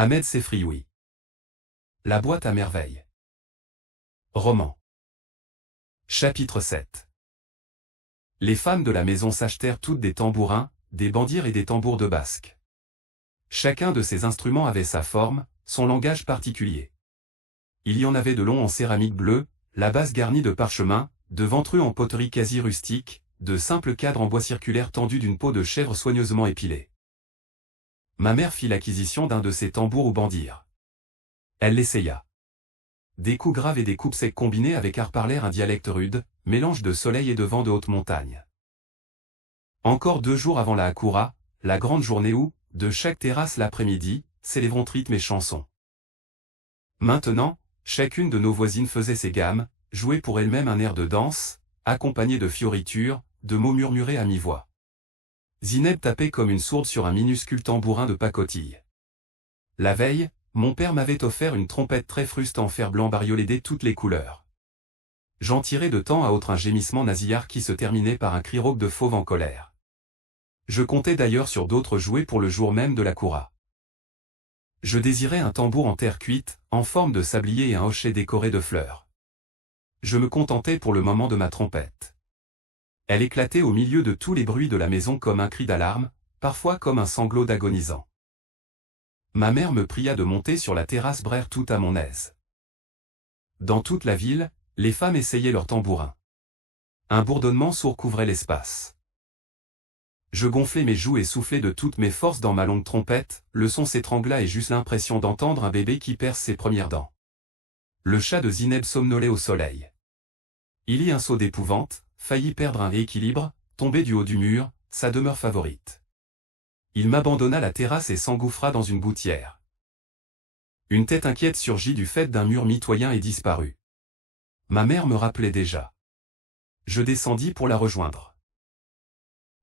Ahmed Sefrioui. La boîte à merveilles. Roman. Chapitre 7. Les femmes de la maison s'achetèrent toutes des tambourins, des bandirs et des tambours de basque. Chacun de ces instruments avait sa forme, son langage particulier. Il y en avait de longs en céramique bleue, la base garnie de parchemin, de ventrus en poterie quasi rustique, de simples cadres en bois circulaire tendus d'une peau de chèvre soigneusement épilée. Ma mère fit l'acquisition d'un de ces tambours ou bandirs. Elle l'essaya. Des coups graves et des coups secs combinés avec art parlèrent un dialecte rude, mélange de soleil et de vent de haute montagne. Encore 2 jours avant la Hakoura, la grande journée où, de chaque terrasse l'après-midi, s'élèveront rythmes et chansons. Maintenant, chacune de nos voisines faisait ses gammes, jouait pour elle-même un air de danse, accompagné de fioritures, de mots murmurés à mi-voix. Zineb tapait comme une sourde sur un minuscule tambourin de pacotille. La veille, mon père m'avait offert une trompette très fruste en fer blanc bariolée de toutes les couleurs. J'en tirais de temps à autre un gémissement nasillard qui se terminait par un cri rauque de fauve en colère. Je comptais d'ailleurs sur d'autres jouets pour le jour même de la Hakoura. Je désirais un tambour en terre cuite, en forme de sablier et un hochet décoré de fleurs. Je me contentais pour le moment de ma trompette. Elle éclatait au milieu de tous les bruits de la maison comme un cri d'alarme, parfois comme un sanglot d'agonisant. Ma mère me pria de monter sur la terrasse braire tout à mon aise. Dans toute la ville, les femmes essayaient leurs tambourins. Un bourdonnement sourd couvrait l'espace. Je gonflais mes joues et soufflais de toutes mes forces dans ma longue trompette, le son s'étrangla et j'eus l'impression d'entendre un bébé qui perce ses premières dents. Le chat de Zineb somnolait au soleil. Il y un saut d'épouvante, faillit perdre un équilibre, tomber du haut du mur, sa demeure favorite. Il m'abandonna la terrasse et s'engouffra dans une gouttière. Une tête inquiète surgit du fait d'un mur mitoyen et disparut. Ma mère me rappelait déjà. Je descendis pour la rejoindre.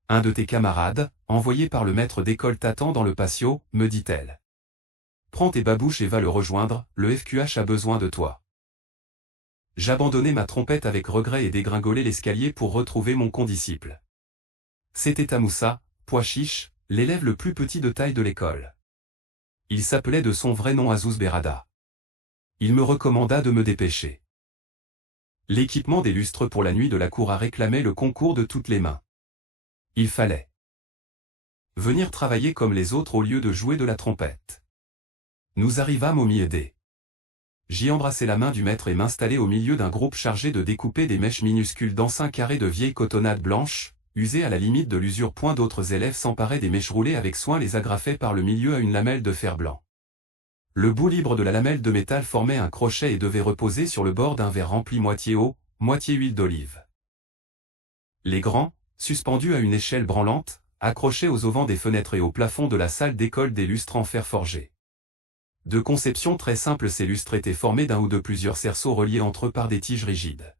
Un de tes camarades, envoyé par le maître d'école t'attend dans le patio, me dit-elle. Prends tes babouches et va le rejoindre, le FQH a besoin de toi. J'abandonnai ma trompette avec regret et dégringolai l'escalier pour retrouver mon condisciple. C'était Amoussa, pois chiche, l'élève le plus petit de taille de l'école. Il s'appelait de son vrai nom Azouz Berada. Il me recommanda de me dépêcher. L'équipement des lustres pour la nuit de la Hakoura réclamait le concours de toutes les mains. Il fallait venir travailler comme les autres au lieu de jouer de la trompette. Nous arrivâmes au mi-aidé. J'y embrassai la main du maître et m'installai au milieu d'un groupe chargé de découper des mèches minuscules d'enceinte carrés de vieilles cotonnades blanches, usées à la limite de l'usure. D'autres élèves s'emparaient des mèches roulées avec soin, les agrafaient par le milieu à une lamelle de fer blanc. Le bout libre de la lamelle de métal formait un crochet et devait reposer sur le bord d'un verre rempli moitié eau, moitié huile d'olive. Les grands, suspendus à une échelle branlante, accrochés aux auvents des fenêtres et au plafond de la salle d'école, des lustres en fer forgé. De conception très simple, ces lustres étaient formés d'un ou de plusieurs cerceaux reliés entre eux par des tiges rigides.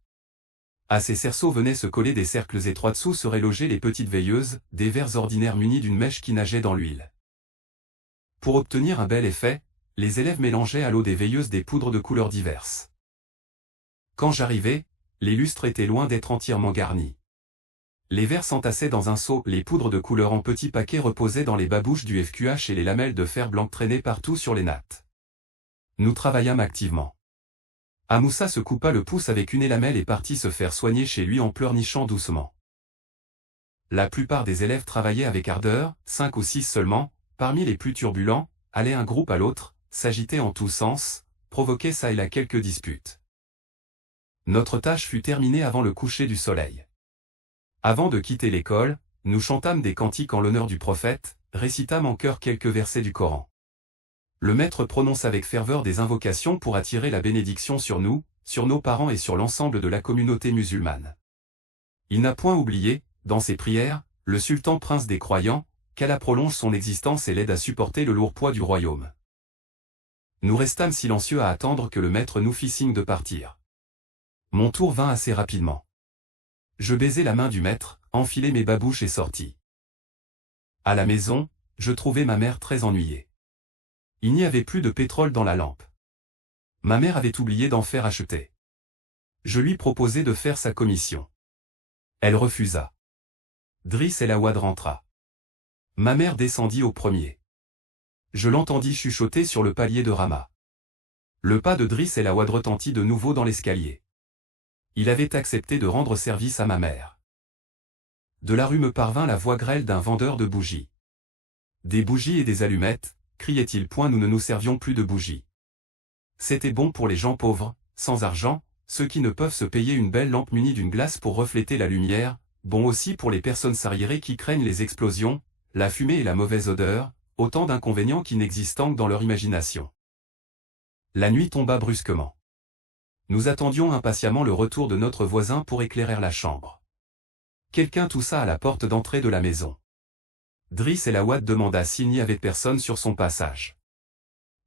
À ces cerceaux venaient se coller des cercles étroits. Dessous seraient logées les petites veilleuses, des verres ordinaires munis d'une mèche qui nageait dans l'huile. Pour obtenir un bel effet, les élèves mélangeaient à l'eau des veilleuses des poudres de couleurs diverses. Quand j'arrivai, les lustres étaient loin d'être entièrement garnis. Les verres s'entassaient dans un seau, les poudres de couleur en petits paquets reposaient dans les babouches du FQH et les lamelles de fer blanc traînaient partout sur les nattes. Nous travaillâmes activement. Amoussa se coupa le pouce avec une lamelle et partit se faire soigner chez lui en pleurnichant doucement. La plupart des élèves travaillaient avec ardeur, 5 ou 6 seulement, parmi les plus turbulents, allaient un groupe à l'autre, s'agitaient en tous sens, provoquaient çà et là quelques disputes. Notre tâche fut terminée avant le coucher du soleil. Avant de quitter l'école, nous chantâmes des cantiques en l'honneur du prophète, récitâmes en chœur quelques versets du Coran. Le maître prononce avec ferveur des invocations pour attirer la bénédiction sur nous, sur nos parents et sur l'ensemble de la communauté musulmane. Il n'a point oublié, dans ses prières, le sultan prince des croyants, qu'Allah prolonge son existence et l'aide à supporter le lourd poids du royaume. Nous restâmes silencieux à attendre que le maître nous fît signe de partir. Mon tour vint assez rapidement. Je baisai la main du maître, enfilai mes babouches et sortis. À la maison, je trouvai ma mère très ennuyée. Il n'y avait plus de pétrole dans la lampe. Ma mère avait oublié d'en faire acheter. Je lui proposai de faire sa commission. Elle refusa. Driss El Awad rentra. Ma mère descendit au premier. je l'entendis chuchoter sur le palier de Rama. Le pas de Driss el Awad retentit de nouveau dans l'escalier. Il avait accepté de rendre service à ma mère. De la rue me parvint la voix grêle d'un vendeur de bougies. Des bougies et des allumettes, criait-il, point nous ne nous servions plus de bougies. C'était bon pour les gens pauvres, sans argent, ceux qui ne peuvent se payer une belle lampe munie d'une glace pour refléter la lumière, bon aussi pour les personnes arriérées qui craignent les explosions, la fumée et la mauvaise odeur, autant d'inconvénients qui n'existent que dans leur imagination. La nuit tomba brusquement. Nous attendions impatiemment le retour de notre voisin pour éclairer la chambre. Quelqu'un toussa à la porte d'entrée de la maison. Driss el Awad demanda s'il n'y avait personne sur son passage.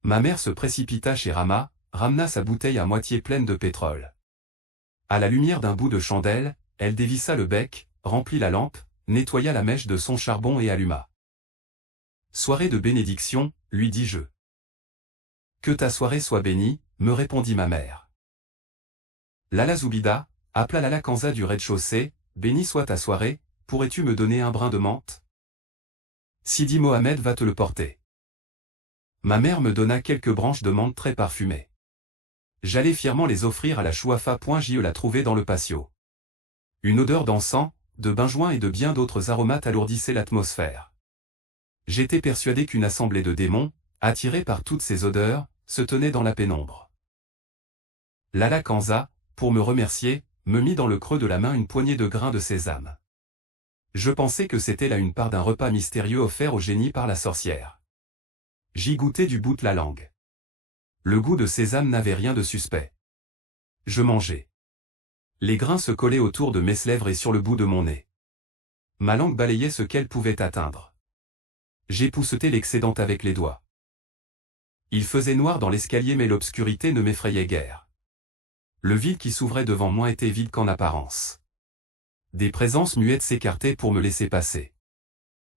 Ma mère se précipita chez Rama, ramena sa bouteille à moitié pleine de pétrole. À la lumière d'un bout de chandelle, elle dévissa le bec, remplit la lampe, nettoya la mèche de son charbon et alluma. « Soirée de bénédiction, lui dis-je. »« Que ta soirée soit bénie, » me répondit ma mère. Lala Zoubida, appela Lala Kanza du rez-de-chaussée, « Bénie soit ta soirée, pourrais-tu me donner un brin de menthe ? Sidi Mohamed va te le porter. » Ma mère me donna quelques branches de menthe très parfumées. J'allais fièrement les offrir à la chouafa. Je la trouvai dans le patio. Une odeur d'encens, de benjoin et de bien d'autres aromates alourdissait l'atmosphère. J'étais persuadé qu'une assemblée de démons, attirés par toutes ces odeurs, se tenait dans la pénombre. Lala Kanza, pour me remercier, me mit dans le creux de la main une poignée de grains de sésame. Je pensais que c'était là une part d'un repas mystérieux offert au génie par la sorcière. J'y goûtai du bout de la langue. Le goût de sésame n'avait rien de suspect. Je mangeai. Les grains se collaient autour de mes lèvres et sur le bout de mon nez. Ma langue balayait ce qu'elle pouvait atteindre. J'époussetai l'excédent avec les doigts. Il faisait noir dans l'escalier mais l'obscurité ne m'effrayait guère. Le vide qui s'ouvrait devant moi était vide qu'en apparence. Des présences muettes s'écartaient pour me laisser passer.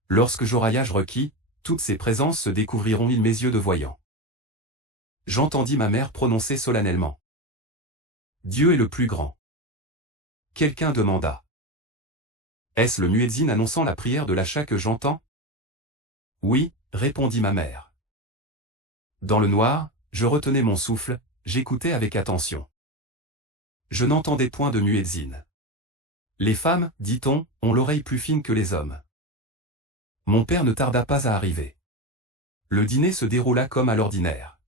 Lorsque j'oreillage requis, toutes ces présences se découvriront mes yeux de voyant. J'entendis ma mère prononcer solennellement. Dieu est le plus grand. Quelqu'un demanda. Est-ce le muezzin annonçant la prière de l'achat que j'entends? Oui, répondit ma mère. Dans le noir, je retenais mon souffle, j'écoutais avec attention. Je n'entendais point de muezzin. Les femmes, dit-on, ont l'oreille plus fine que les hommes. Mon père ne tarda pas à arriver. Le dîner se déroula comme à l'ordinaire.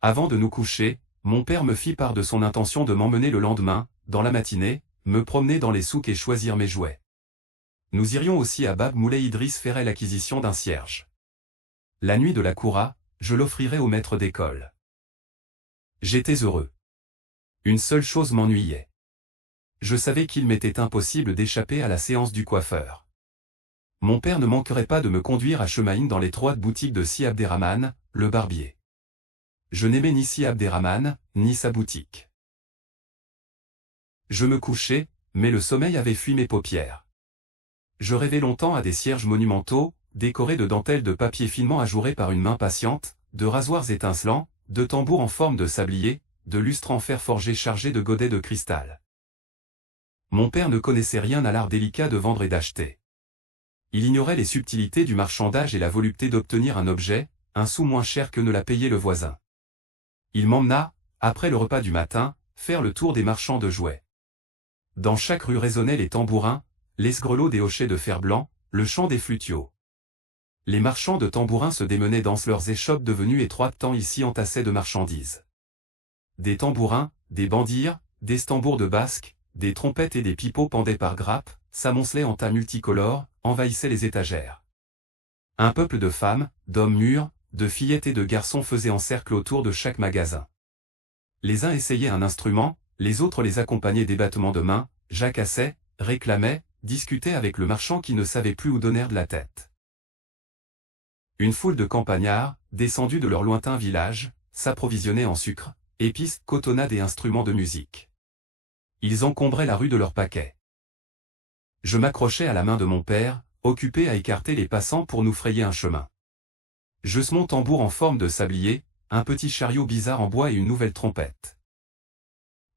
Avant de nous coucher, mon père me fit part de son intention de m'emmener le lendemain, dans la matinée, me promener dans les souks et choisir mes jouets. Nous irions aussi à Bab Moulay Idriss ferait l'acquisition d'un cierge. La nuit de la Koura, je l'offrirais au maître d'école. J'étais heureux. Une seule chose m'ennuyait. Je savais qu'il m'était impossible d'échapper à la séance du coiffeur. Mon père ne manquerait pas de me conduire à Chemaïn dans l'étroite boutique de Si Abderrahman, le barbier. Je n'aimais ni Si Abderrahman, ni sa boutique. Je me couchais, mais le sommeil avait fui mes paupières. Je rêvais longtemps à des cierges monumentaux, décorés de dentelles de papier finement ajourées par une main patiente, de rasoirs étincelants, de tambours en forme de sablier, de lustres en fer forgé chargés de godets de cristal. Mon père ne connaissait rien à l'art délicat de vendre et d'acheter. Il ignorait les subtilités du marchandage et la volupté d'obtenir un objet, un sou moins cher que ne l'a payé le voisin. Il m'emmena, après le repas du matin, faire le tour des marchands de jouets. Dans chaque rue résonnaient les tambourins, l'esgrelot des hochets de fer blanc, le chant des flutiots. Les marchands de tambourins se démenaient dans leurs échoppes devenues étroites tant ils s'y entassaient de marchandises. Des tambourins, des bandires, des tambours de basque, des trompettes et des pipeaux pendaient par grappes, s'amoncelaient en tas multicolores, envahissaient les étagères. Un peuple de femmes, d'hommes mûrs, de fillettes et de garçons faisait en cercle autour de chaque magasin. Les uns essayaient un instrument, les autres les accompagnaient des battements de mains, jacassaient, réclamaient, discutaient avec le marchand qui ne savait plus où donner de la tête. Une foule de campagnards, descendus de leur lointain village, s'approvisionnaient en sucre, épices, cotonnades et instruments de musique. Ils encombraient la rue de leurs paquets. Je m'accrochais à la main de mon père, occupé à écarter les passants pour nous frayer un chemin. J'eus mon tambour en forme de sablier, un petit chariot bizarre en bois et une nouvelle trompette.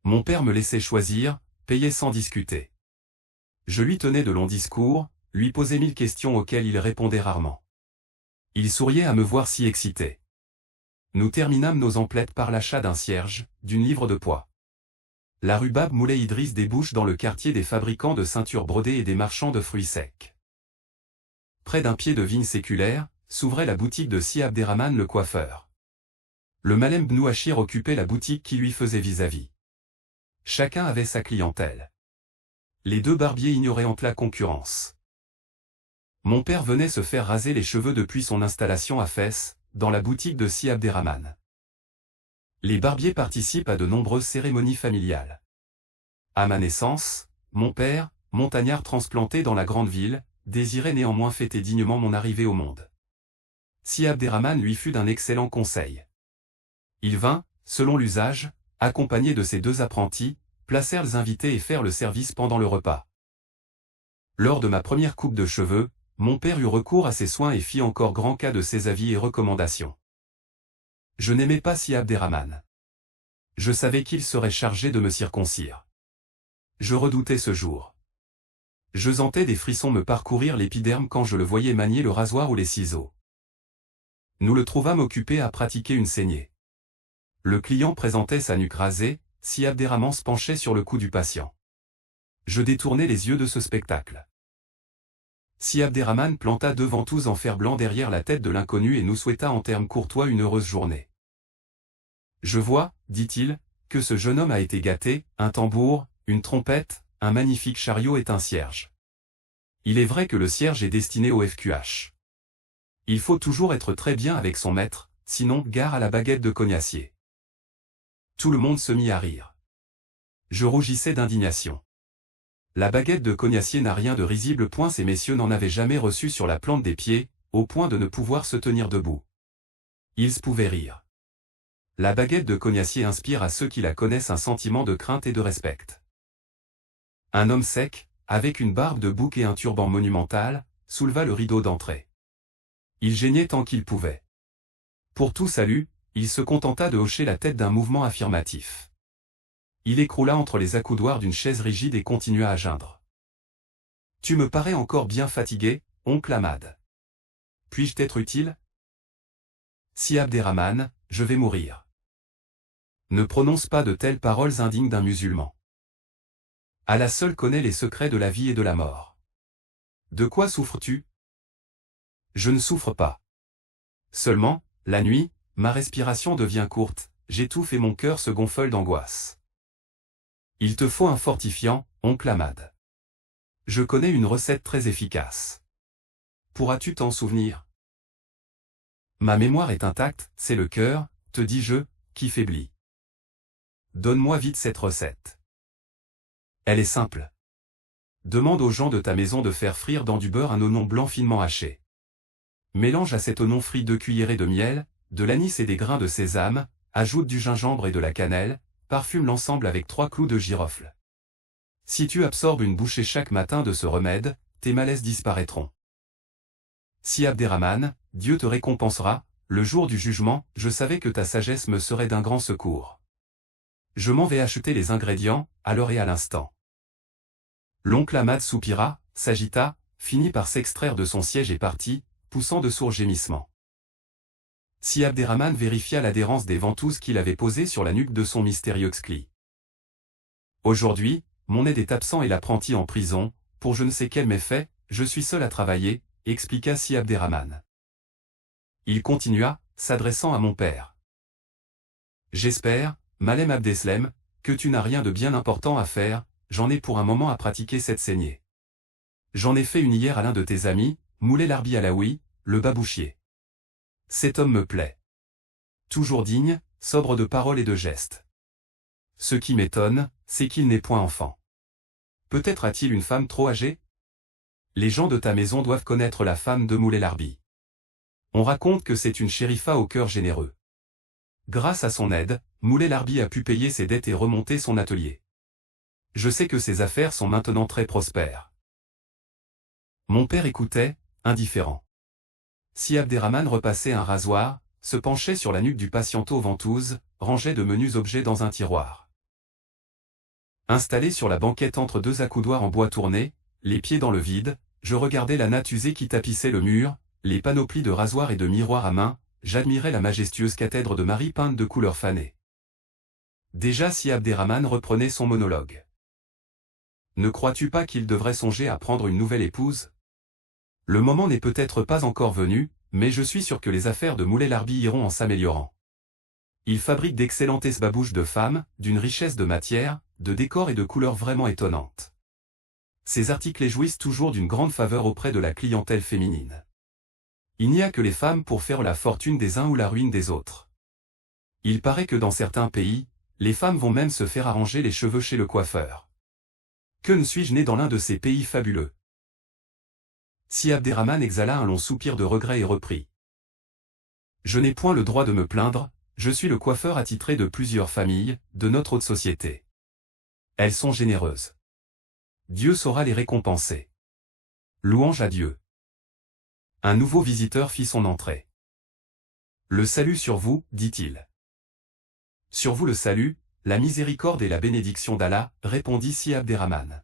Mon père me laissait choisir, payait sans discuter. Je lui tenais de longs discours, lui posais 1000 questions auxquelles il répondait rarement. Il souriait à me voir si excité. Nous terminâmes nos emplettes par l'achat d'un cierge, d'une livre de poids. La rue Bab Moulay Idriss débouche dans le quartier des fabricants de ceintures brodées et des marchands de fruits secs. Près d'un pied de vigne séculaire, s'ouvrait la boutique de Si Abderrahmane le coiffeur. Le Malem Bnou Achir occupait la boutique qui lui faisait vis-à-vis. Chacun avait sa clientèle. Les deux barbiers ignoraient entre la concurrence. Mon père venait se faire raser les cheveux depuis son installation à Fès, dans la boutique de Si Abderrahmane. Les barbiers participent à de nombreuses cérémonies familiales. À ma naissance, mon père, montagnard transplanté dans la grande ville, désirait néanmoins fêter dignement mon arrivée au monde. Si Abderrahmane lui fut d'un excellent conseil. Il vint, selon l'usage, accompagné de ses deux apprentis, placer les invités et faire le service pendant le repas. Lors de ma première coupe de cheveux, mon père eut recours à ses soins et fit encore grand cas de ses avis et recommandations. Je n'aimais pas Si Abderrahmane. Je savais qu'il serait chargé de me circoncire. Je redoutais ce jour. Je sentais des frissons me parcourir l'épiderme quand je le voyais manier le rasoir ou les ciseaux. Nous le trouvâmes occupé à pratiquer une saignée. Le client présentait sa nuque rasée, Si Abderrahmane se penchait sur le cou du patient. Je détournai les yeux de ce spectacle. Si Abderrahmane planta deux ventouses en fer blanc derrière la tête de l'inconnu et nous souhaita en termes courtois une heureuse journée. Je vois, dit-il, que ce jeune homme a été gâté, un tambour, une trompette, un magnifique chariot et un cierge. Il est vrai que le cierge est destiné au FQH. Il faut toujours être très bien avec son maître, sinon gare à la baguette de cognacier. Tout le monde se mit à rire. Je rougissais d'indignation. La baguette de cognacier n'a rien de risible. Ces messieurs n'en avaient jamais reçu sur la plante des pieds, au point de ne pouvoir se tenir debout. Ils pouvaient rire. La baguette de cognacier inspire à ceux qui la connaissent un sentiment de crainte et de respect. Un homme sec, avec une barbe de bouc et un turban monumental, souleva le rideau d'entrée. Il geignait tant qu'il pouvait. Pour tout salut, il se contenta de hocher la tête d'un mouvement affirmatif. Il écroula entre les accoudoirs d'une chaise rigide et continua à geindre. « Tu me parais encore bien fatigué, oncle Ahmad. Puis-je t'être utile ? Si Abderrahmane, je vais mourir. Ne prononce pas de telles paroles indignes d'un musulman. Allah seul connaît les secrets de la vie et de la mort. De quoi souffres-tu ? Je ne souffre pas. Seulement, la nuit, ma respiration devient courte, j'étouffe et mon cœur se gonfle d'angoisse. Il te faut un fortifiant, oncle Ahmad. Je connais une recette très efficace. Pourras-tu t'en souvenir ? Ma mémoire est intacte, c'est le cœur, te dis-je, qui faiblit. Donne-moi vite cette recette. Elle est simple. Demande aux gens de ta maison de faire frire dans du beurre un oignon blanc finement haché. Mélange à cet oignon frit 2 cuillerées de miel, de l'anis et des grains de sésame, ajoute du gingembre et de la cannelle, parfume l'ensemble avec 3 clous de girofle. Si tu absorbes une bouchée chaque matin de ce remède, tes malaises disparaîtront. Si Abderrahmane, Dieu te récompensera, le jour du jugement, je savais que ta sagesse me serait d'un grand secours. Je m'en vais acheter les ingrédients, alors et à l'instant. L'oncle Ahmad soupira, s'agita, finit par s'extraire de son siège et partit, poussant de sourds gémissements. Si Abderrahmane vérifia l'adhérence des ventouses qu'il avait posées sur la nuque de son mystérieux Xcli. Aujourd'hui, mon aide est absent et l'apprenti en prison, pour je ne sais quel méfait, je suis seul à travailler, expliqua Si Abderrahmane. Il continua, s'adressant à mon père. J'espère, Malem Abdeslem, que tu n'as rien de bien important à faire, j'en ai pour un moment à pratiquer cette saignée. J'en ai fait une hier à l'un de tes amis, Moulay Larbi Alaoui, le babouchier. Cet homme me plaît. Toujours digne, sobre de paroles et de gestes. Ce qui m'étonne, c'est qu'il n'est point enfant. Peut-être a-t-il une femme trop âgée ? Les gens de ta maison doivent connaître la femme de Moulay Larbi. On raconte que c'est une chérifa au cœur généreux. Grâce à son aide, Moulay Larbi a pu payer ses dettes et remonter son atelier. Je sais que ses affaires sont maintenant très prospères. Mon père écoutait, indifférent. Si Abderrahmane repassait un rasoir, se penchait sur la nuque du patiento aux ventouses, rangeait de menus objets dans un tiroir. Installé sur la banquette entre 2 accoudoirs en bois tourné, les pieds dans le vide, je regardais la natte usée qui tapissait le mur, les panoplies de rasoirs et de miroirs à main, j'admirais la majestueuse cathèdre de Marie peinte de couleurs fanées. Déjà si Abderrahmane reprenait son monologue. Ne crois-tu pas qu'il devrait songer à prendre une nouvelle épouse? Le moment n'est peut-être pas encore venu, mais je suis sûr que les affaires de Moulay Larbi iront en s'améliorant. Il fabrique d'excellentes esbabouches de femmes, d'une richesse de matière, de décors et de couleurs vraiment étonnantes. Ces articles jouissent toujours d'une grande faveur auprès de la clientèle féminine. Il n'y a que les femmes pour faire la fortune des uns ou la ruine des autres. Il paraît que dans certains pays, les femmes vont même se faire arranger les cheveux chez le coiffeur. Que ne suis-je né dans l'un de ces pays fabuleux? Si Abderrahmane exhala un long soupir de regret et reprit. Je n'ai point le droit de me plaindre, je suis le coiffeur attitré de plusieurs familles, de notre haute société. Elles sont généreuses. Dieu saura les récompenser. Louange à Dieu. Un nouveau visiteur fit son entrée. Le salut sur vous, dit-il. Sur vous le salut, la miséricorde et la bénédiction d'Allah, répondit si Abderrahmane.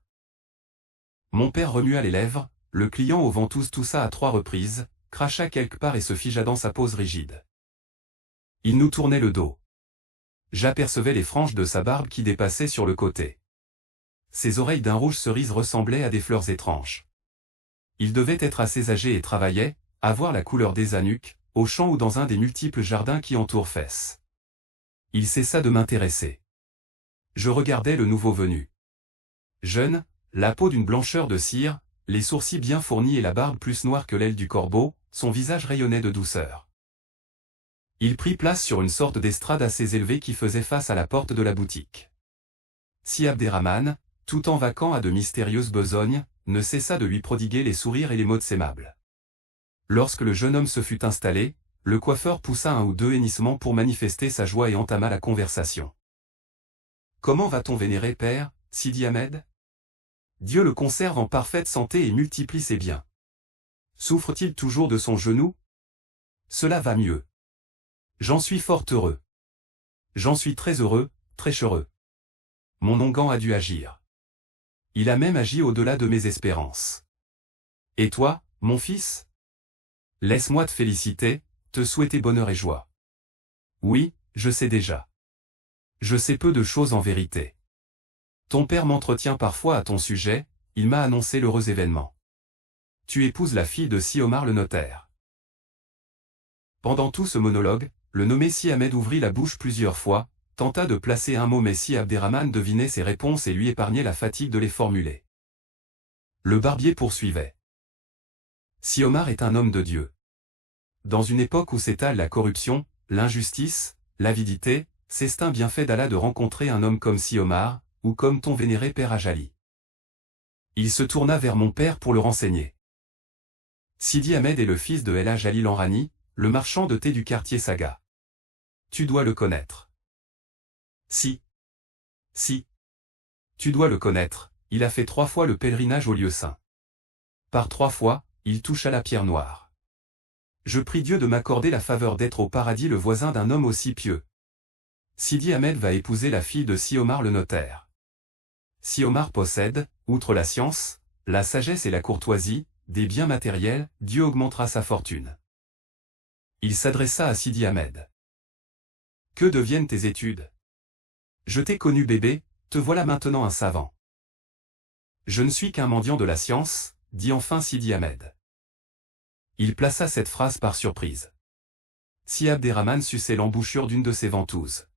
Mon père remua les lèvres, le client au ventouse toussa à 3 reprises, cracha quelque part et se figea dans sa pose rigide. Il nous tournait le dos. J'apercevais les franges de sa barbe qui dépassaient sur le côté. Ses oreilles d'un rouge cerise ressemblaient à des fleurs étranges. Il devait être assez âgé et travaillait, avoir la couleur des anuques, au champ ou dans un des multiples jardins qui entourent Fès. Il cessa de m'intéresser. Je regardais le nouveau venu. Jeune, la peau d'une blancheur de cire, les sourcils bien fournis et la barbe plus noire que l'aile du corbeau, son visage rayonnait de douceur. Il prit place sur une sorte d'estrade assez élevée qui faisait face à la porte de la boutique. Si Abderrahmane, tout en vaquant à de mystérieuses besognes, ne cessa de lui prodiguer les sourires et les mots aimables. Lorsque le jeune homme se fut installé, le coiffeur poussa un ou deux hennissements pour manifester sa joie et entama la conversation. « Comment va ton vénéré père, Sidi Ahmed? Dieu le conserve en parfaite santé et multiplie ses biens. Souffre-t-il toujours de son genou? Cela va mieux. J'en suis fort heureux. J'en suis très heureux, très heureux. Mon onguent a dû agir. Il a même agi au-delà de mes espérances. Et toi, mon fils? Laisse-moi te féliciter, te souhaiter bonheur et joie. Oui, je sais déjà. Je sais peu de choses en vérité. Ton père m'entretient parfois à ton sujet, il m'a annoncé l'heureux événement. Tu épouses la fille de Si Omar le notaire. Pendant tout ce monologue, le nommé Si Ahmed ouvrit la bouche plusieurs fois, tenta de placer un mot mais Si Abderrahmane devinait ses réponses et lui épargnait la fatigue de les formuler. Le barbier poursuivait. Si Omar est un homme de Dieu. Dans une époque où s'étale la corruption, l'injustice, l'avidité, c'est un bienfait d'Allah de rencontrer un homme comme Si Omar, ou comme ton vénéré père Ajali. Il se tourna vers mon père pour le renseigner. Sidi Ahmed est le fils de El Ajali Lanrani, le marchand de thé du quartier Saga. Tu dois le connaître. Si. Tu dois le connaître, il a fait 3 fois le pèlerinage au lieu saint. Par 3 fois, il toucha la pierre noire. Je prie Dieu de m'accorder la faveur d'être au paradis le voisin d'un homme aussi pieux. Sidi Ahmed va épouser la fille de Si Omar le notaire. Si Omar possède, outre la science, la sagesse et la courtoisie, des biens matériels, Dieu augmentera sa fortune. Il s'adressa à Sidi Ahmed. Que deviennent tes études? Je t'ai connu bébé, te voilà maintenant un savant. Je ne suis qu'un mendiant de la science, dit enfin Sidi Ahmed. Il plaça cette phrase par surprise. Si Abderrahmane suçait l'embouchure d'une de ses ventouses.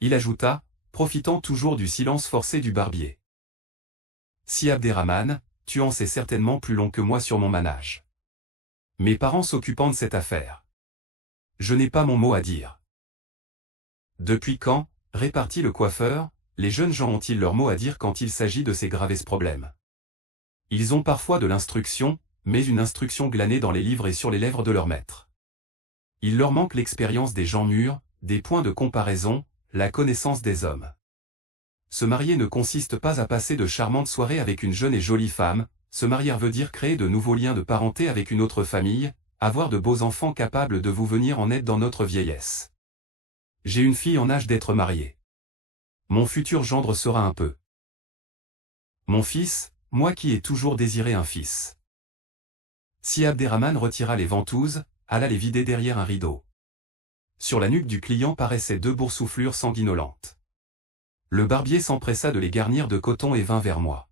Il ajouta, profitant toujours du silence forcé du barbier. Si Abderrahmane, tu en sais certainement plus long que moi sur mon manage. Mes parents s'occupant de cette affaire. Je n'ai pas mon mot à dire. Depuis quand, répartit le coiffeur, les jeunes gens ont-ils leur mot à dire quand il s'agit de ces graves problèmes? Ils ont parfois de l'instruction, mais une instruction glanée dans les livres et sur les lèvres de leur maître. Il leur manque l'expérience des gens mûrs, des points de comparaison, la connaissance des hommes. Se marier ne consiste pas à passer de charmantes soirées avec une jeune et jolie femme, se marier veut dire créer de nouveaux liens de parenté avec une autre famille, avoir de beaux enfants capables de vous venir en aide dans notre vieillesse. J'ai une fille en âge d'être mariée. Mon futur gendre sera un peu. Mon fils, moi qui ai toujours désiré un fils. Si Abderrahmane retira les ventouses, alla les vider derrière un rideau. Sur la nuque du client paraissaient 2 boursouflures sanguinolentes. Le barbier s'empressa de les garnir de coton et vint vers moi.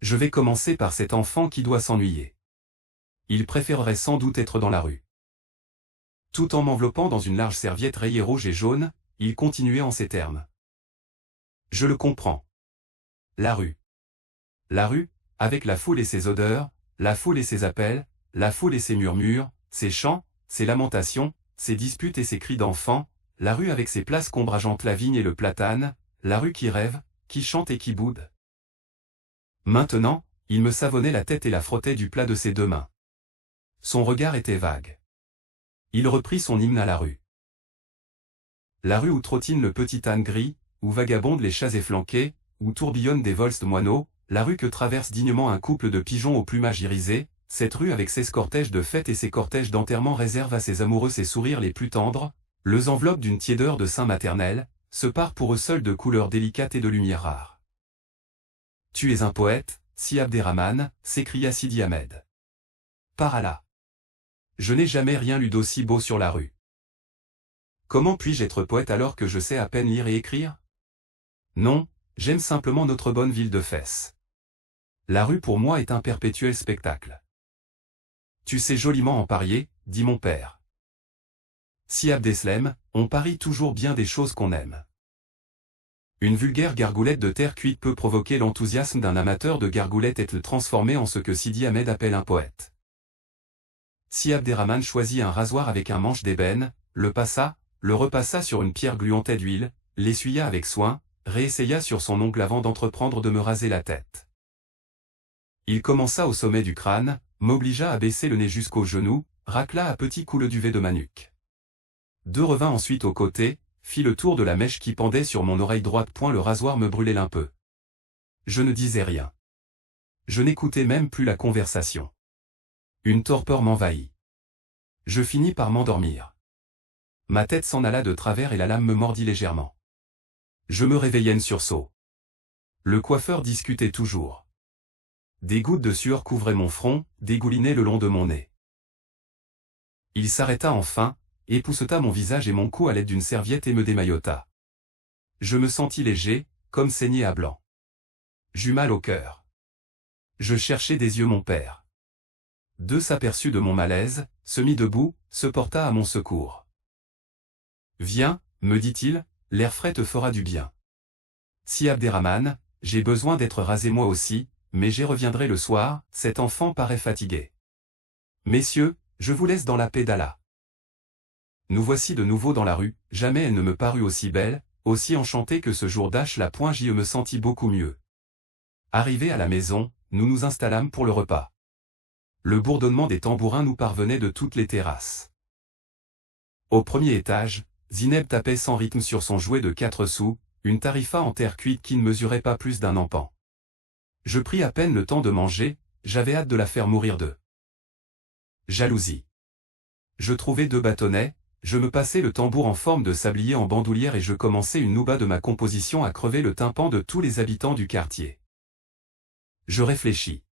Je vais commencer par cet enfant qui doit s'ennuyer. Il préférerait sans doute être dans la rue. Tout en m'enveloppant dans une large serviette rayée rouge et jaune, il continuait en ces termes. Je le comprends. La rue. La rue, avec la foule et ses odeurs, la foule et ses appels, la foule et ses murmures, ses chants, ses lamentations, ses disputes et ses cris d'enfants, la rue avec ses places qu'ombrageantes la vigne et le platane, la rue qui rêve, qui chante et qui boude. Maintenant, il me savonnait la tête et la frottait du plat de ses 2 mains. Son regard était vague. Il reprit son hymne à la rue. La rue où trottine le petit âne gris, où vagabondent les chats efflanqués, où tourbillonnent des volstes moineaux, la rue que traverse dignement un couple de pigeons au plumage irisé, cette rue avec ses cortèges de fête et ses cortèges d'enterrement réserve à ses amoureux ses sourires les plus tendres, les enveloppe d'une tiédeur de sein maternel, se part pour eux seuls de couleurs délicates et de lumière rare. Tu es un poète, si Abderrahmane, s'écria Sidi Ahmed. Par Allah. Je n'ai jamais rien lu d'aussi beau sur la rue. Comment puis-je être poète alors que je sais à peine lire et écrire? Non, j'aime simplement notre bonne ville de Fès. La rue pour moi est un perpétuel spectacle. Tu sais joliment en parier, dit mon père. Si Abdeslem, on parie toujours bien des choses qu'on aime. Une vulgaire gargoulette de terre cuite peut provoquer l'enthousiasme d'un amateur de gargoulettes et le transformer en ce que Sidi Ahmed appelle un poète. Si Abderrahmane choisit un rasoir avec un manche d'ébène, le passa, le repassa sur une pierre gluantée d'huile, l'essuya avec soin, réessaya sur son ongle avant d'entreprendre de me raser la tête. Il commença au sommet du crâne, m'obligea à baisser le nez jusqu'au genou, racla à petits coups le duvet de ma nuque. Revint ensuite au côté, fit le tour de la mèche qui pendait sur mon oreille droite. Le rasoir me brûlait un peu. Je ne disais rien. Je n'écoutais même plus la conversation. Une torpeur m'envahit. Je finis par m'endormir. Ma tête s'en alla de travers et la lame me mordit légèrement. Je me réveillai en sursaut. Le coiffeur discutait toujours. Des gouttes de sueur couvraient mon front, dégoulinaient le long de mon nez. Il s'arrêta enfin, épousseta mon visage et mon cou à l'aide d'une serviette et me démaillota. Je me sentis léger, comme saigné à blanc. J'eus mal au cœur. Je cherchais des yeux mon père. S'aperçut de mon malaise, se mit debout, se porta à mon secours. Viens, me dit-il, l'air frais te fera du bien. Si Abderrahmane, j'ai besoin d'être rasé moi aussi, mais j'y reviendrai le soir, cet enfant paraît fatigué. Messieurs, je vous laisse dans la paix d'Allah. Nous voici de nouveau dans la rue, jamais elle ne me parut aussi belle, aussi enchantée que ce jour d'Ash la Pointe. J'y me sentis beaucoup mieux. Arrivés à la maison, nous nous installâmes pour le repas. Le bourdonnement des tambourins nous parvenait de toutes les terrasses. Au premier étage, Zineb tapait sans rythme sur son jouet de 4 sous, une tarifa en terre cuite qui ne mesurait pas plus d'un empan. Je pris à peine le temps de manger, j'avais hâte de la faire mourir de jalousie. Je trouvai 2 bâtonnets, je me passai le tambour en forme de sablier en bandoulière et je commençai une nouba de ma composition à crever le tympan de tous les habitants du quartier. Je réfléchis.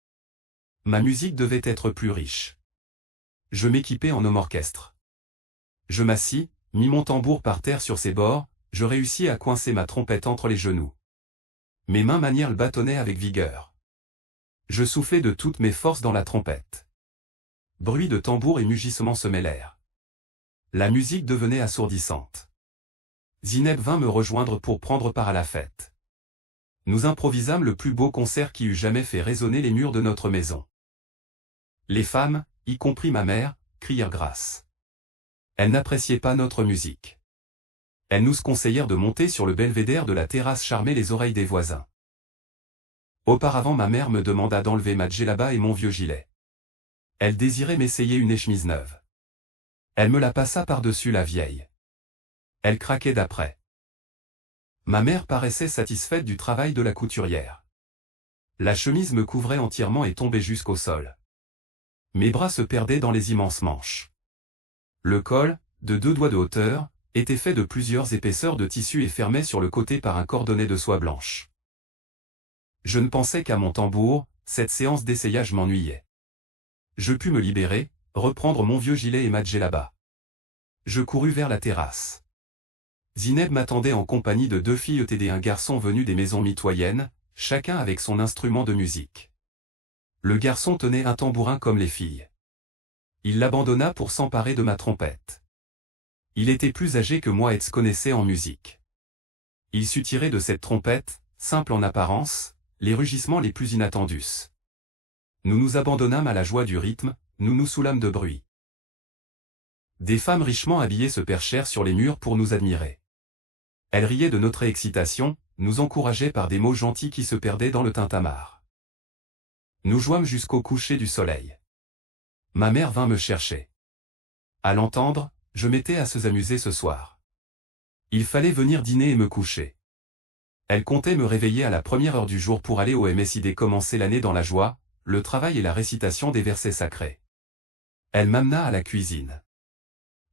Ma musique devait être plus riche. Je m'équipai en homme orchestre. Je m'assis, mis mon tambour par terre sur ses bords, je réussis à coincer ma trompette entre les genoux. Mes mains manièrent le bâtonnet avec vigueur. Je soufflai de toutes mes forces dans la trompette. Bruit de tambour et mugissement se mêlèrent. La musique devenait assourdissante. Zineb vint me rejoindre pour prendre part à la fête. Nous improvisâmes le plus beau concert qui eût jamais fait résonner les murs de notre maison. Les femmes, y compris ma mère, crièrent grâce. Elles n'appréciaient pas notre musique. Elles nous conseillèrent de monter sur le belvédère de la terrasse charmer les oreilles des voisins. Auparavant ma mère me demanda d'enlever ma djellaba et mon vieux gilet. Elle désirait m'essayer une chemise neuve. Elle me la passa par-dessus la vieille. Elle craquait d'après. Ma mère paraissait satisfaite du travail de la couturière. La chemise me couvrait entièrement et tombait jusqu'au sol. Mes bras se perdaient dans les immenses manches. Le col, de 2 doigts de hauteur, était fait de plusieurs épaisseurs de tissu et fermait sur le côté par un cordonnet de soie blanche. Je ne pensais qu'à mon tambour, cette séance d'essayage m'ennuyait. Je pus me libérer, reprendre mon vieux gilet et ma djellaba. Je courus vers la terrasse. Zineb m'attendait en compagnie de 2 filles et un garçon venu des maisons mitoyennes, chacun avec son instrument de musique. Le garçon tenait un tambourin comme les filles. Il l'abandonna pour s'emparer de ma trompette. Il était plus âgé que moi et se connaissait en musique. Il sut tirer de cette trompette, simple en apparence, les rugissements les plus inattendus. Nous nous abandonnâmes à la joie du rythme, nous nous saoulâmes de bruit. Des femmes richement habillées se perchèrent sur les murs pour nous admirer. Elles riaient de notre excitation, nous encourageaient par des mots gentils qui se perdaient dans le tintamarre. Nous jouâmes jusqu'au coucher du soleil. Ma mère vint me chercher. À l'entendre, je m'étais à se amuser ce soir. Il fallait venir dîner et me coucher. Elle comptait me réveiller à la première heure du jour pour aller au MSID commencer l'année dans la joie, le travail et la récitation des versets sacrés. Elle m'amena à la cuisine.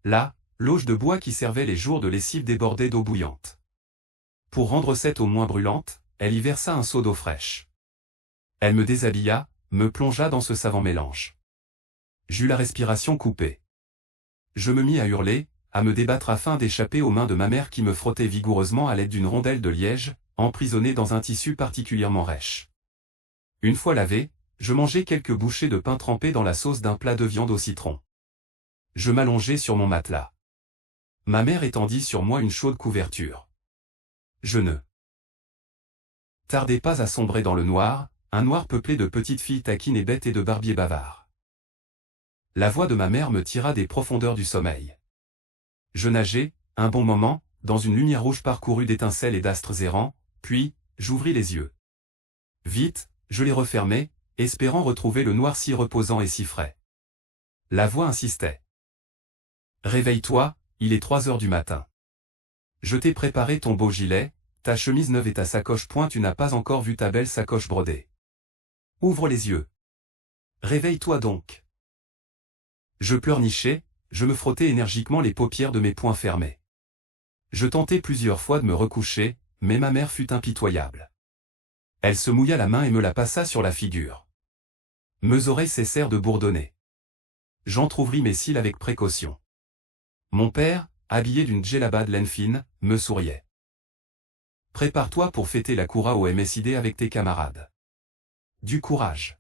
Là, l'auge de bois qui servait les jours de lessive débordait d'eau bouillante. Pour rendre cette eau moins brûlante, elle y versa un seau d'eau fraîche. Elle me déshabilla, me plongea dans ce savant mélange. J'eus la respiration coupée. Je me mis à hurler, à me débattre afin d'échapper aux mains de ma mère qui me frottait vigoureusement à l'aide d'une rondelle de liège, emprisonnée dans un tissu particulièrement rêche. Une fois lavé, je mangeai quelques bouchées de pain trempé dans la sauce d'un plat de viande au citron. Je m'allongeai sur mon matelas. Ma mère étendit sur moi une chaude couverture. Je ne tardai pas à sombrer dans le noir, un noir peuplé de petites filles taquines et bêtes et de barbiers bavards. La voix de ma mère me tira des profondeurs du sommeil. Je nageai, un bon moment, dans une lumière rouge parcourue d'étincelles et d'astres errants, puis, j'ouvris les yeux. Vite, je les refermai, espérant retrouver le noir si reposant et si frais. La voix insistait. Réveille-toi, il est 3 heures du matin. Je t'ai préparé ton beau gilet, ta chemise neuve et ta sacoche pointe, tu n'as pas encore vu ta belle sacoche brodée. Ouvre les yeux. Réveille-toi donc. Je pleurnichais, je me frottais énergiquement les paupières de mes poings fermés. Je tentai plusieurs fois de me recoucher, mais ma mère fut impitoyable. Elle se mouilla la main et me la passa sur la figure. Mes oreilles cessèrent de bourdonner. J'entr'ouvris mes cils avec précaution. Mon père, habillé d'une djellaba de laine fine, me souriait. Prépare-toi pour fêter la Koura au MSID avec tes camarades. Du courage.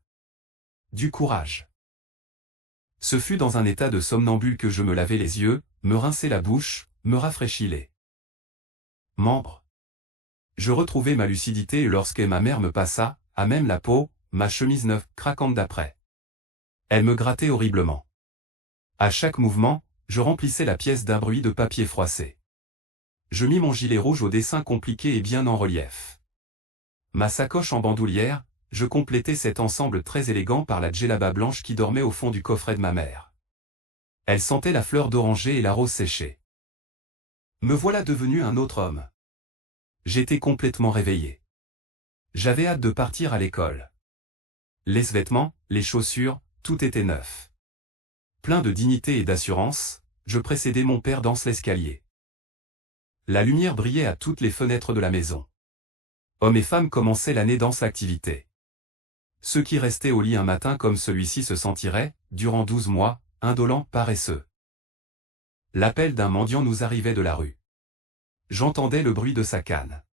Du courage. Ce fut dans un état de somnambule que je me lavai les yeux, me rinçai la bouche, me rafraîchis les membres. Je retrouvai ma lucidité et lorsque ma mère me passa, à même la peau, ma chemise neuve, craquante d'après. Elle me grattait horriblement. À chaque mouvement, je remplissais la pièce d'un bruit de papier froissé. Je mis mon gilet rouge au dessin compliqué et bien en relief. Ma sacoche en bandoulière, je complétais cet ensemble très élégant par la djellaba blanche qui dormait au fond du coffret de ma mère. Elle sentait la fleur d'oranger et la rose séchée. Me voilà devenu un autre homme. J'étais complètement réveillé. J'avais hâte de partir à l'école. Les vêtements, les chaussures, tout était neuf. Plein de dignité et d'assurance, je précédais mon père dans l'escalier. La lumière brillait à toutes les fenêtres de la maison. Hommes et femmes commençaient l'année dans l'activité. Ceux qui restaient au lit un matin comme celui-ci se sentiraient, durant 12 mois, indolents, paresseux. L'appel d'un mendiant nous arrivait de la rue. J'entendais le bruit de sa canne.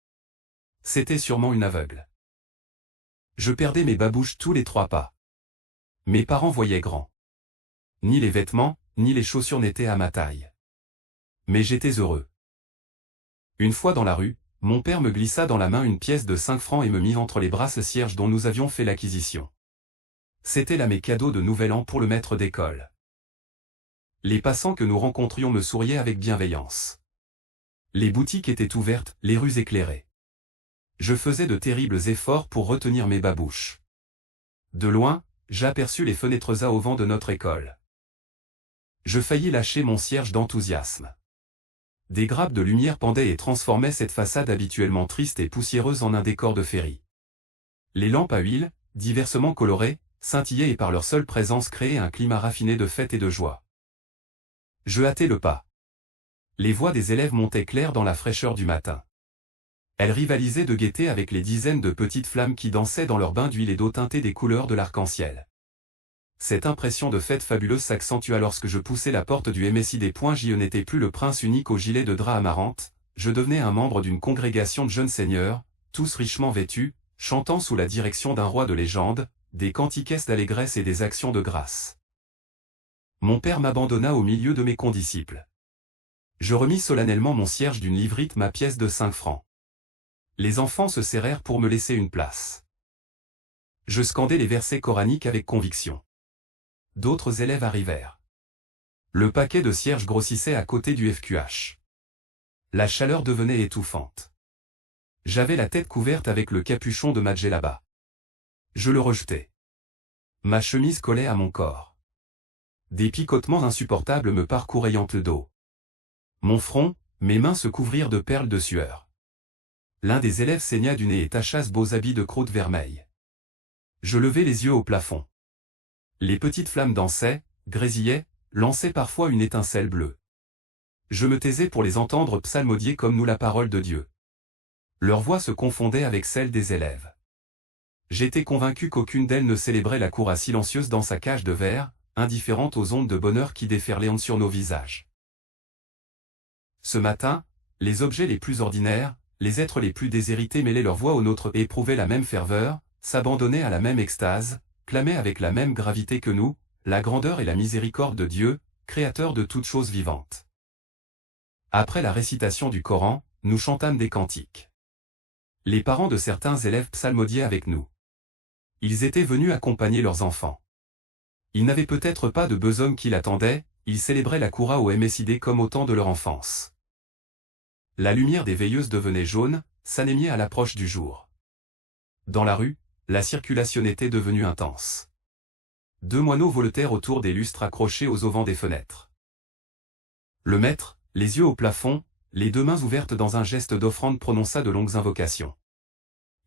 C'était sûrement une aveugle. Je perdais mes babouches tous les 3 pas. Mes parents voyaient grand. Ni les vêtements, ni les chaussures n'étaient à ma taille. Mais j'étais heureux. Une fois dans la rue, mon père me glissa dans la main une pièce de 5 francs et me mit entre les bras ce cierge dont nous avions fait l'acquisition. C'était là mes cadeaux de Nouvel An pour le maître d'école. Les passants que nous rencontrions me souriaient avec bienveillance. Les boutiques étaient ouvertes, les rues éclairées. Je faisais de terribles efforts pour retenir mes babouches. De loin, j'aperçus les fenêtres à auvent de notre école. Je faillis lâcher mon cierge d'enthousiasme. Des grappes de lumière pendaient et transformaient cette façade habituellement triste et poussiéreuse en un décor de féerie. Les lampes à huile, diversement colorées, scintillaient et par leur seule présence créaient un climat raffiné de fête et de joie. Je hâtai le pas. Les voix des élèves montaient claires dans la fraîcheur du matin. Elles rivalisaient de gaieté avec les dizaines de petites flammes qui dansaient dans leurs bains d'huile et d'eau teintée des couleurs de l'arc-en-ciel. Cette impression de fête fabuleuse s'accentua lorsque je poussai la porte du MSID. Je n'étais plus le prince unique au gilet de drap amarante, je devenais un membre d'une congrégation de jeunes seigneurs, tous richement vêtus, chantant sous la direction d'un roi de légende, des cantiques d'allégresse et des actions de grâce. Mon père m'abandonna au milieu de mes condisciples. Je remis solennellement mon cierge d'une livrite, ma pièce de 5 francs. Les enfants se serrèrent pour me laisser une place. Je scandais les versets coraniques avec conviction. D'autres élèves arrivèrent. Le paquet de cierges grossissait à côté du FQH. La chaleur devenait étouffante. J'avais la tête couverte avec le capuchon de ma djellaba. Je le rejetai. Ma chemise collait à mon corps. Des picotements insupportables me parcouraient le dos. Mon front, mes mains se couvrirent de perles de sueur. L'un des élèves saigna du nez et tacha ce beaux habits de croûte vermeille. Je levai les yeux au plafond. Les petites flammes dansaient, grésillaient, lançaient parfois une étincelle bleue. Je me taisais pour les entendre psalmodier comme nous la parole de Dieu. Leur voix se confondait avec celle des élèves. J'étais convaincu qu'aucune d'elles ne célébrait la coura silencieuse dans sa cage de verre, indifférente aux ondes de bonheur qui déferlaient sur nos visages. Ce matin, les objets les plus ordinaires, les êtres les plus déshérités mêlaient leur voix aux nôtres et éprouvaient la même ferveur, s'abandonnaient à la même extase, clamaient avec la même gravité que nous, la grandeur et la miséricorde de Dieu, créateur de toutes choses vivantes. Après la récitation du Coran, nous chantâmes des cantiques. Les parents de certains élèves psalmodiaient avec nous. Ils étaient venus accompagner leurs enfants. Ils n'avaient peut-être pas de besogne qui l'attendait, ils célébraient la Koura au MSID comme au temps de leur enfance. La lumière des veilleuses devenait jaune, s'anémiait à l'approche du jour. Dans la rue, la circulation était devenue intense. 2 moineaux voletèrent autour des lustres accrochés aux auvents des fenêtres. Le maître, les yeux au plafond, les 2 mains ouvertes dans un geste d'offrande, prononça de longues invocations.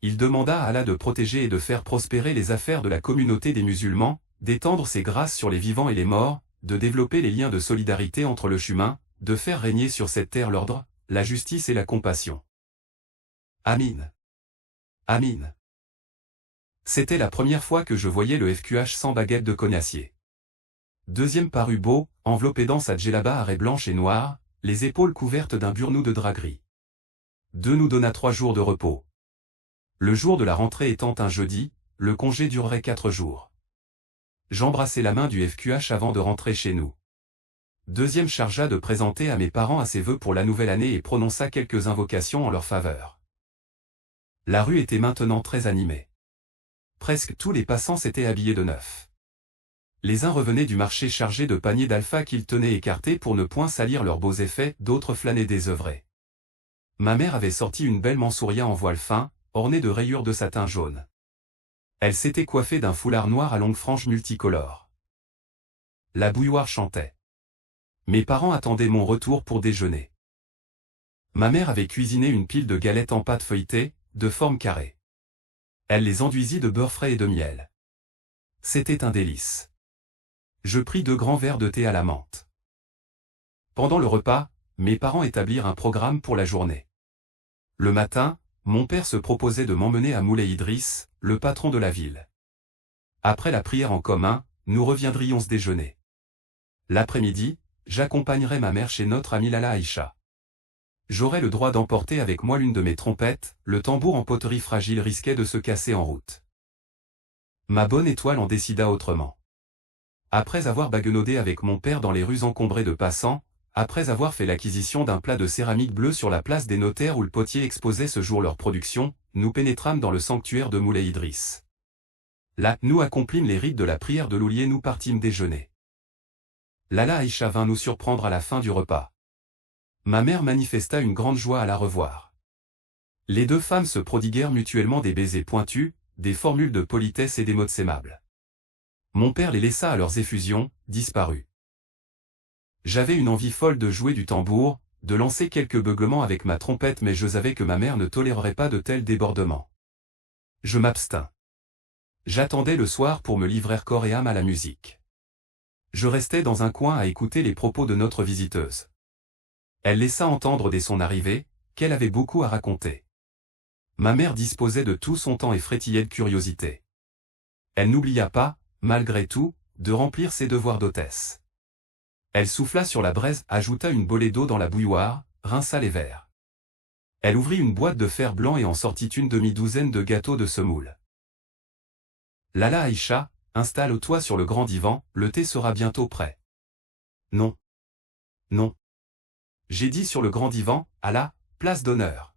Il demanda à Allah de protéger et de faire prospérer les affaires de la communauté des musulmans, d'étendre ses grâces sur les vivants et les morts, de développer les liens de solidarité entre le humain, de faire régner sur cette terre l'ordre, la justice et la compassion. Amin. Amin. C'était la première fois que je voyais le FQH sans baguette de cognacier. Deuxième parut beau, enveloppé dans sa djellaba à raies blanches et noires, les épaules couvertes d'un burnou de drap gris. 2 nous donna 3 jours de repos. Le jour de la rentrée étant un jeudi, le congé durerait 4 jours. J'embrassai la main du FQH avant de rentrer chez nous. Deuxième chargea de présenter à mes parents à ses vœux pour la nouvelle année et prononça quelques invocations en leur faveur. La rue était maintenant très animée. Presque tous les passants s'étaient habillés de neuf. Les uns revenaient du marché chargés de paniers d'alpha qu'ils tenaient écartés pour ne point salir leurs beaux effets, d'autres flânaient désœuvrés. Ma mère avait sorti une belle mansouria en voile fin, ornée de rayures de satin jaune. Elle s'était coiffée d'un foulard noir à longues franges multicolores. La bouilloire chantait. Mes parents attendaient mon retour pour déjeuner. Ma mère avait cuisiné une pile de galettes en pâte feuilletée, de forme carrée. Elle les enduisit de beurre frais et de miel. C'était un délice. Je pris 2 grands verres de thé à la menthe. Pendant le repas, mes parents établirent un programme pour la journée. Le matin, mon père se proposait de m'emmener à Moulay Idriss, le patron de la ville. Après la prière en commun, nous reviendrions se déjeuner. L'après-midi, j'accompagnerais ma mère chez notre amie Lala Aïcha. J'aurais le droit d'emporter avec moi l'une de mes trompettes, le tambour en poterie fragile risquait de se casser en route. Ma bonne étoile en décida autrement. Après avoir baguenaudé avec mon père dans les rues encombrées de passants, après avoir fait l'acquisition d'un plat de céramique bleue sur la place des notaires où le potier exposait ce jour leur production, nous pénétrâmes dans le sanctuaire de Moulay Idriss. Là, nous accomplîmes les rites de la prière de l'oulier, nous partîmes déjeuner. Lala Aïcha vint nous surprendre à la fin du repas. Ma mère manifesta une grande joie à la revoir. Les 2 femmes se prodiguèrent mutuellement des baisers pointus, des formules de politesse et des mots aimables. Mon père les laissa à leurs effusions, disparus. J'avais une envie folle de jouer du tambour, de lancer quelques beuglements avec ma trompette, mais je savais que ma mère ne tolérerait pas de tels débordements. Je m'abstins. J'attendais le soir pour me livrer corps et âme à la musique. Je restais dans un coin à écouter les propos de notre visiteuse. Elle laissa entendre dès son arrivée, qu'elle avait beaucoup à raconter. Ma mère disposait de tout son temps et frétillait de curiosité. Elle n'oublia pas, malgré tout, de remplir ses devoirs d'hôtesse. Elle souffla sur la braise, ajouta une bolée d'eau dans la bouilloire, rinça les verres. Elle ouvrit une boîte de fer blanc et en sortit une demi-douzaine de gâteaux de semoule. Lala Aïcha, installe-toi sur le grand divan, le thé sera bientôt prêt. Non. Non. J'ai dit sur le grand divan, à la place d'honneur.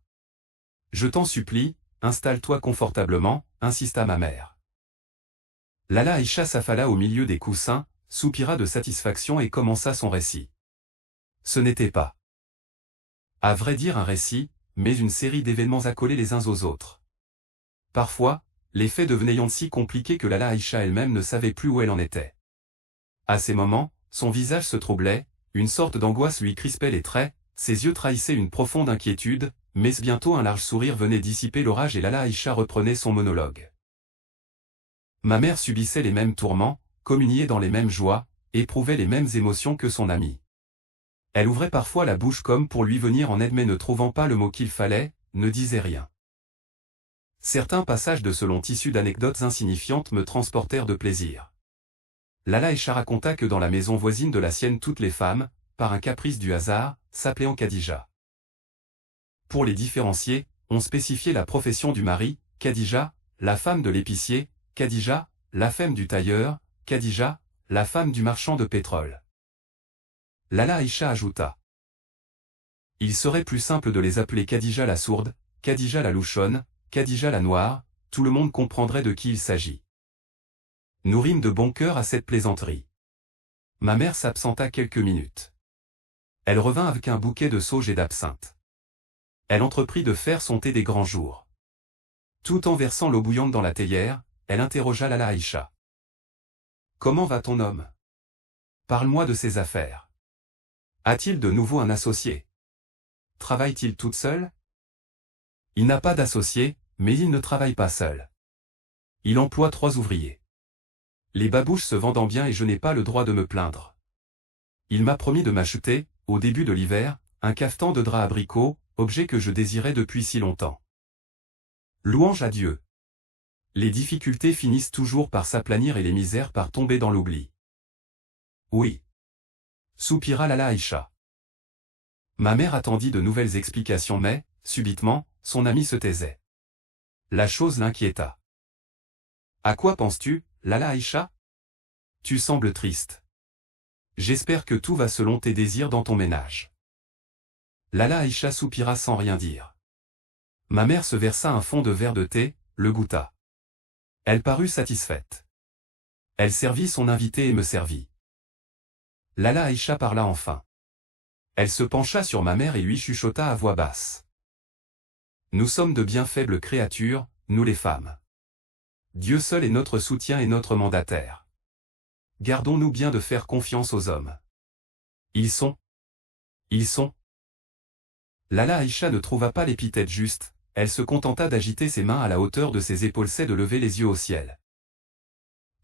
Je t'en supplie, installe-toi confortablement, insista ma mère. Lala Aïcha s'affala au milieu des coussins, soupira de satisfaction et commença son récit. Ce n'était pas, à vrai dire, un récit, mais une série d'événements accolés les uns aux autres. Parfois, les faits devenaient si compliqués que Lala Aïcha elle-même ne savait plus où elle en était. À ces moments, son visage se troublait, une sorte d'angoisse lui crispait les traits, ses yeux trahissaient une profonde inquiétude, mais bientôt un large sourire venait dissiper l'orage et Lala Aïcha reprenait son monologue. Ma mère subissait les mêmes tourments, communiait dans les mêmes joies, éprouvait les mêmes émotions que son amie. Elle ouvrait parfois la bouche comme pour lui venir en aide mais ne trouvant pas le mot qu'il fallait, ne disait rien. Certains passages de ce long tissu d'anecdotes insignifiantes me transportèrent de plaisir. Lala Aïcha raconta que dans la maison voisine de la sienne toutes les femmes, par un caprice du hasard, s'appelaient Khadija. Pour les différencier, on spécifiait la profession du mari, Khadija, la femme de l'épicier, Khadija, la femme du tailleur, Khadija, la femme du marchand de pétrole. Lala Aïcha ajouta. Il serait plus simple de les appeler Khadija la sourde, Khadija la louchonne, Khadija la noire, tout le monde comprendrait de qui il s'agit. Nous rîmes de bon cœur à cette plaisanterie. Ma mère s'absenta quelques minutes. Elle revint avec un bouquet de sauge et d'absinthe. Elle entreprit de faire son thé des grands jours. Tout en versant l'eau bouillante dans la théière, elle interrogea Lala Aïcha. Comment va ton homme? Parle-moi de ses affaires. A-t-il de nouveau un associé? Travaille-t-il toute seule? Il n'a pas d'associé, mais il ne travaille pas seul. Il emploie 3 ouvriers. Les babouches se vendant bien et je n'ai pas le droit de me plaindre. Il m'a promis de m'acheter, au début de l'hiver, un cafetan de drap abricot, objet que je désirais depuis si longtemps. Louange à Dieu. Les difficultés finissent toujours par s'aplanir et les misères par tomber dans l'oubli. Oui. Soupira Lala Aïcha. Ma mère attendit de nouvelles explications mais, subitement, son ami se taisait. La chose l'inquiéta. À quoi penses-tu, Lala Aïcha? Tu sembles triste. J'espère que tout va selon tes désirs dans ton ménage. Lala Aïcha soupira sans rien dire. Ma mère se versa un fond de verre de thé, le goûta. Elle parut satisfaite. Elle servit son invité et me servit. Lala Aïcha parla enfin. Elle se pencha sur ma mère et lui chuchota à voix basse. Nous sommes de bien faibles créatures, nous les femmes. Dieu seul est notre soutien et notre mandataire. Gardons-nous bien de faire confiance aux hommes. Ils sont. Lala Aïcha ne trouva pas l'épithète juste, elle se contenta d'agiter ses mains à la hauteur de ses épaules et de lever les yeux au ciel.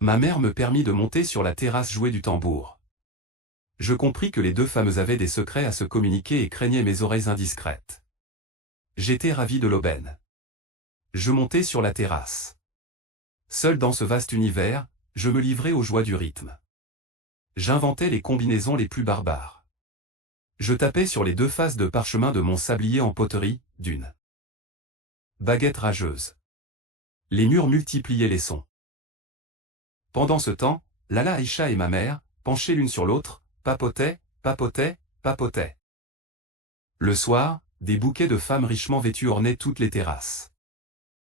Ma mère me permit de monter sur la terrasse jouer du tambour. Je compris que les 2 femmes avaient des secrets à se communiquer et craignaient mes oreilles indiscrètes. J'étais ravi de l'aubaine. Je montai sur la terrasse. Seul dans ce vaste univers, je me livrai aux joies du rythme. J'inventais les combinaisons les plus barbares. Je tapais sur les 2 faces de parchemin de mon sablier en poterie, d'une baguette rageuse. Les murs multipliaient les sons. Pendant ce temps, Lala Aïcha et ma mère, penchées l'une sur l'autre, papotaient. Le soir, des bouquets de femmes richement vêtues ornaient toutes les terrasses.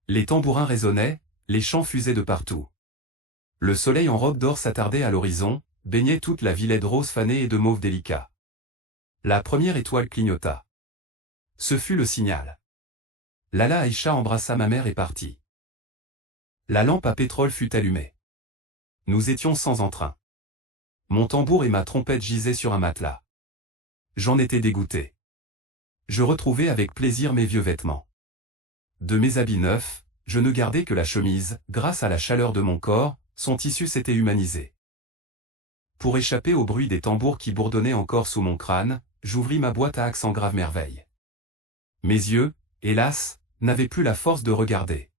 Les tambourins résonnaient, les chants fusaient de partout. Le soleil en robe d'or s'attardait à l'horizon, baignait toute la Villette rose fanée et de mauve délicat. La première étoile clignota. Ce fut le signal. Lala Aïcha embrassa ma mère et partit. La lampe à pétrole fut allumée. Nous étions sans entrain. Mon tambour et ma trompette gisaient sur un matelas. J'en étais dégoûté. Je retrouvais avec plaisir mes vieux vêtements. De mes habits neufs, je ne gardais que la chemise, grâce à la chaleur de mon corps, son tissu s'était humanisé. Pour échapper au bruit des tambours qui bourdonnaient encore sous mon crâne, j'ouvris ma boîte à accents graves merveilles. Mes yeux, hélas, n'avaient plus la force de regarder.